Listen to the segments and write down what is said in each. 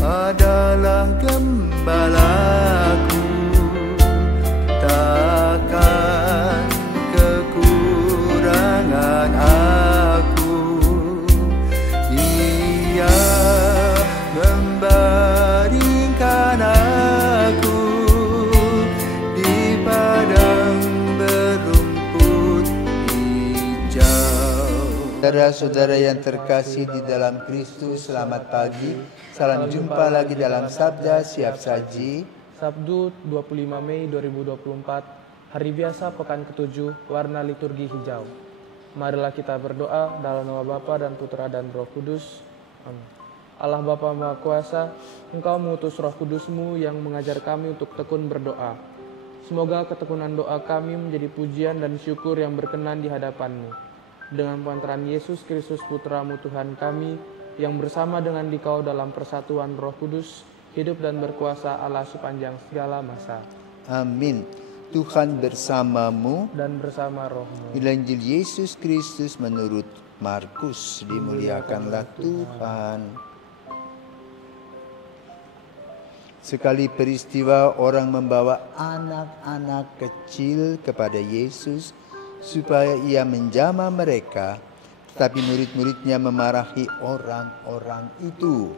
adalah gembalaku, takkan kekurangan aku. Ia membaringkan aku di padang berumput hijau. Saudara-saudara yang terkasih di dalam Kristus, selamat pagi. Salam jumpa lagi dalam Sabda Siap Saji. Sabtu 25 Mei 2024, hari biasa pekan ke-7, warna liturgi hijau. Marilah kita berdoa dalam nama Bapa dan Putra dan Roh Kudus. Amin. Allah Bapa Maha Kuasa, Engkau mengutus Roh Kudus-Mu yang mengajar kami untuk tekun berdoa. Semoga ketekunan doa kami menjadi pujian dan syukur yang berkenan di hadapan-Mu. Dengan pantaran Yesus Kristus Putra-Mu Tuhan kami, yang bersama dengan Dikau dalam persatuan Roh Kudus, hidup dan berkuasa Allah sepanjang segala masa. Amin. Tuhan bersamamu Dan bersama roh-Mu. Inilah Injil Yesus Kristus menurut Markus. Dimuliakanlah Tuhan. Sekali peristiwa orang membawa anak-anak kecil kepada Yesus supaya ia menjamah mereka, tetapi murid-muridnya memarahi orang-orang itu.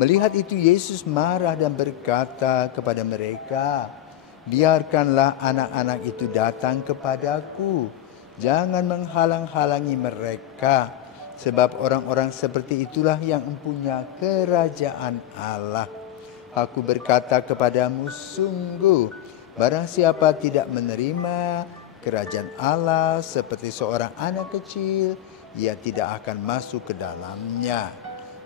Melihat itu Yesus marah dan berkata kepada mereka, "Biarkanlah anak-anak itu datang kepadaku. Jangan menghalang-halangi mereka, sebab orang-orang seperti itulah yang mempunyai kerajaan Allah. Aku berkata kepadamu, sungguh, barang siapa tidak menerima kerajaan Allah seperti seorang anak kecil, ia tidak akan masuk ke dalamnya."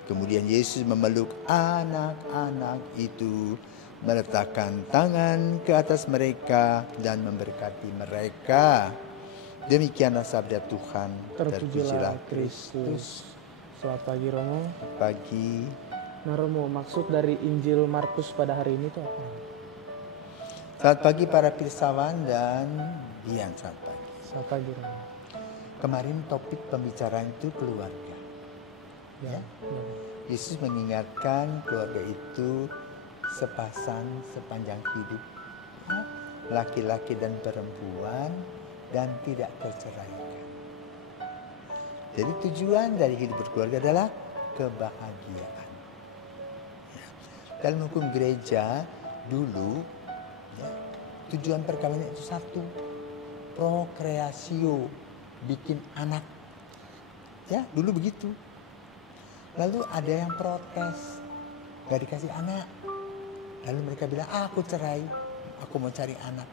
Kemudian Yesus memeluk anak-anak itu, meletakkan tangan ke atas mereka dan memberkati mereka. Demikianlah sabda Tuhan. Terpujilah Kristus. Selamat pagi Romo. Pagi. Nah Romo, maksud dari Injil Markus pada hari ini itu apa? Selamat pagi para pirsawan dan Dian, selamat pagi. Selamat pagi Romo. Kemarin topik pembicaraan itu keluarga. Ya. Yesus mengingatkan keluarga itu sepasang sepanjang hidup, laki-laki dan perempuan, dan tidak terceraikan. Jadi tujuan dari hidup berkeluarga adalah kebahagiaan. Dalam hukum gereja dulu, tujuan perkawinan itu satu, prokreasio, bikin anak. Ya, dulu begitu. Lalu ada yang protes, gak dikasih anak. Lalu mereka bilang, aku cerai, aku mau cari anak.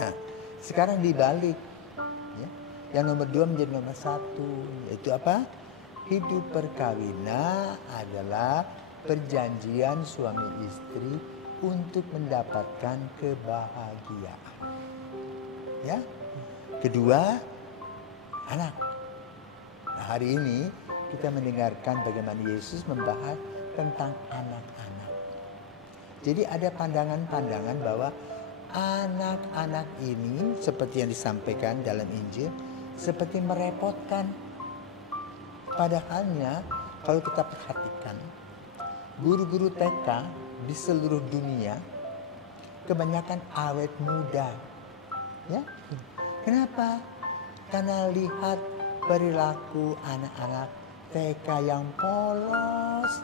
Nah, sekarang dibalik. Ya. Yang nomor 2 menjadi nomor 1. Yaitu apa? Hidup perkawinan adalah perjanjian suami istri untuk mendapatkan kebahagiaan. Ya. Kedua, anak. Nah, hari ini kita mendengarkan bagaimana Yesus membahas tentang anak-anak. Jadi ada pandangan-pandangan bahwa anak-anak ini seperti yang disampaikan dalam Injil seperti merepotkan. Padahalnya kalau kita perhatikan guru-guru TK di seluruh dunia kebanyakan awet muda. Ya. Kenapa? Karena lihat perilaku anak-anak TK yang polos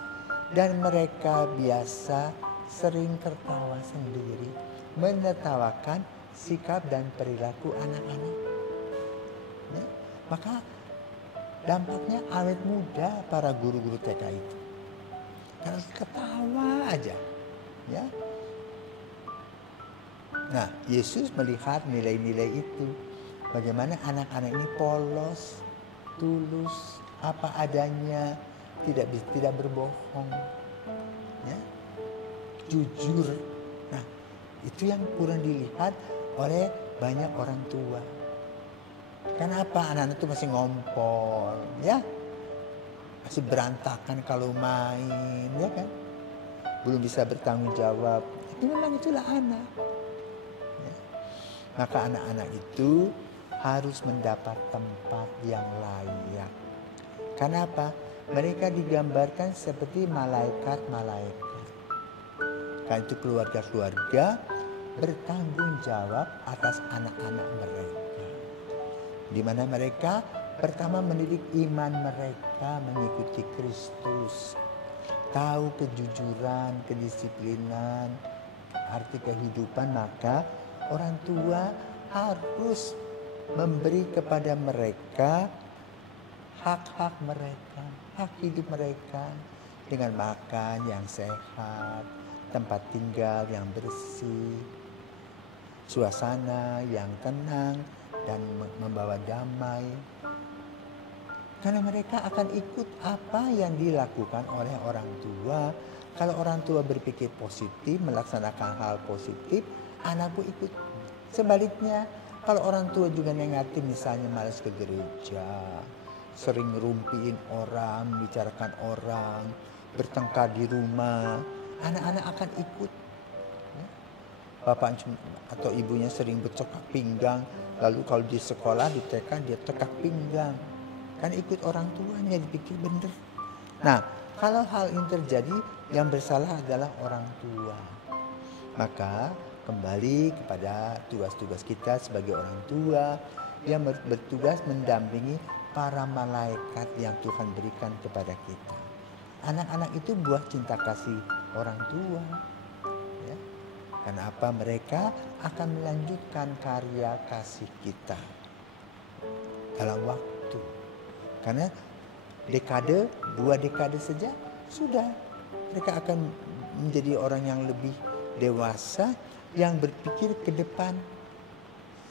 dan mereka biasa sering tertawa sendiri, menertawakan sikap dan perilaku anak-anak. Ya, maka dampaknya awet muda para guru-guru TK itu. Karena ketawa aja. Ya. Nah, Yesus melihat nilai-nilai itu. Bagaimana anak-anak ini polos, tulus, apa adanya, tidak berbohong, ya, jujur. Nah, itu yang kurang dilihat oleh banyak orang tua. Kenapa anak-anak itu masih ngompol, ya, masih berantakan kalau main, ya kan, belum bisa bertanggung jawab. Itu memang itulah anak. Ya. Maka anak-anak itu harus mendapat tempat yang layak. Kenapa? Mereka digambarkan seperti malaikat-malaikat. Karena itu keluarga-keluarga bertanggung jawab atas anak-anak mereka. Di mana mereka pertama mendidik iman mereka mengikuti Kristus. Tahu kejujuran, kedisiplinan, arti kehidupan, maka orang tua harus memberi kepada mereka hak-hak mereka, hak hidup mereka dengan makan yang sehat, tempat tinggal yang bersih, suasana yang tenang dan membawa damai. Karena mereka akan ikut apa yang dilakukan oleh orang tua. Kalau orang tua berpikir positif, melaksanakan hal positif, anak pun ikut. Sebaliknya, kalau orang tua juga negatif, misalnya malas ke gereja, sering ngerumpiin orang, bicarakan orang, bertengkar di rumah, anak-anak akan ikut. Bapak atau ibunya sering bercekak pinggang, lalu kalau di sekolah, di TK, dia tekak pinggang. Kan ikut orang tuanya, dipikir benar. Nah, kalau hal ini terjadi, yang bersalah adalah orang tua. Maka kembali kepada tugas-tugas kita sebagai orang tua yang bertugas mendampingi para malaikat yang Tuhan berikan kepada kita. Anak-anak itu buah cinta kasih orang tua. Ya. Karena apa? Mereka akan melanjutkan karya kasih kita dalam waktu. Karena dekade, 2 dekade saja sudah mereka akan menjadi orang yang lebih dewasa, yang berpikir ke depan.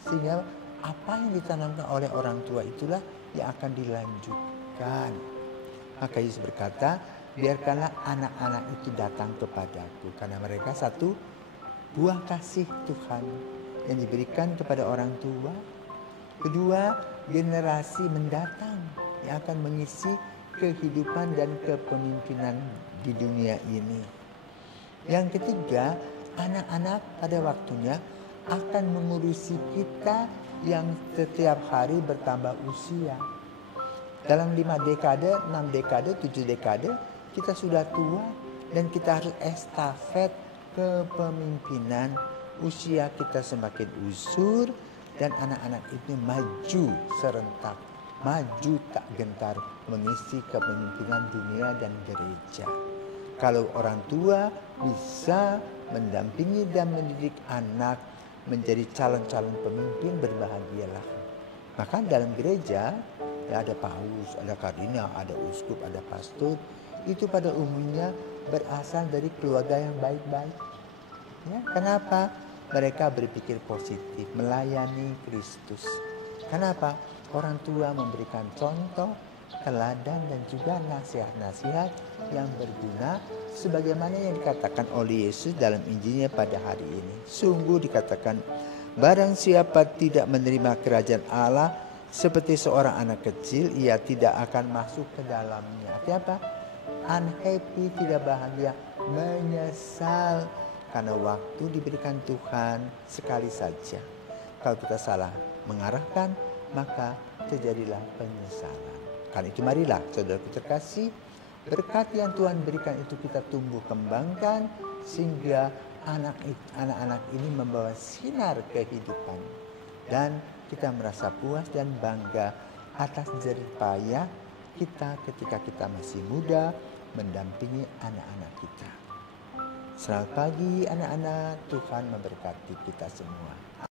Sehingga apa yang ditanamkan oleh orang tua itulah yang akan dilanjutkan. Maka Yesus berkata, biarkanlah anak-anak itu datang kepadaku. Karena mereka satu, buah kasih Tuhan yang diberikan kepada orang tua. Kedua, generasi mendatang yang akan mengisi kehidupan dan kepemimpinan di dunia ini. Yang ketiga, anak-anak pada waktunya akan mengurusi kita yang setiap hari bertambah usia. Dalam 5 dekade, 6 dekade, 7 dekade, kita sudah tua dan kita harus estafet kepemimpinan. Usia kita semakin usur dan anak-anak itu maju serentak, maju tak gentar mengisi kepemimpinan dunia dan gereja. Kalau orang tua bisa mendampingi dan mendidik anak menjadi calon-calon pemimpin, berbahagialah. Maka dalam gereja ya ada paus, ada kardinal, ada uskup, ada pastor. Itu pada umumnya berasal dari keluarga yang baik-baik. Ya, kenapa? Mereka berpikir positif, melayani Kristus. Kenapa? Orang tua memberikan contoh, teladan dan juga nasihat-nasihat yang berguna sebagaimana yang dikatakan oleh Yesus dalam Injilnya pada hari ini. Sungguh dikatakan, barang siapa tidak menerima kerajaan Allah seperti seorang anak kecil, ia tidak akan masuk ke dalamnya. Artinya apa? Unhappy, tidak bahagia, menyesal. Karena waktu diberikan Tuhan sekali saja. Kalau kita salah mengarahkan, maka terjadilah penyesalan. Karena itu marilah saudaraku terkasih, berkat yang Tuhan berikan itu kita tumbuh kembangkan sehingga anak-anak ini membawa sinar kehidupan. Dan kita merasa puas dan bangga atas jerih payah kita ketika kita masih muda mendampingi anak-anak kita. Selamat pagi anak-anak, Tuhan memberkati kita semua.